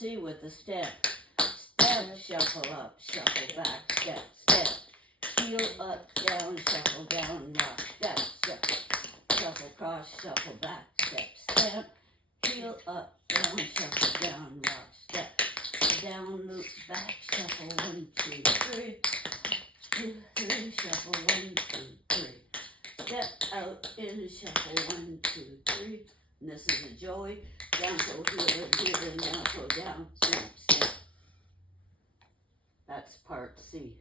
C with the step. Step, shuffle up, shuffle back, step, step. Heel up, down, shuffle down, rock, step, step. Shuffle cross, shuffle back, step, step. Heel up, down, shuffle down, rock, step. Down, loop, back, shuffle, 1, 2, 3. 2, 3, shuffle, 1, 2, 3. Step out, in, shuffle, 1, 2, 3. And this is a joey. Down, go here, and now go down, snap, snap. That's part C.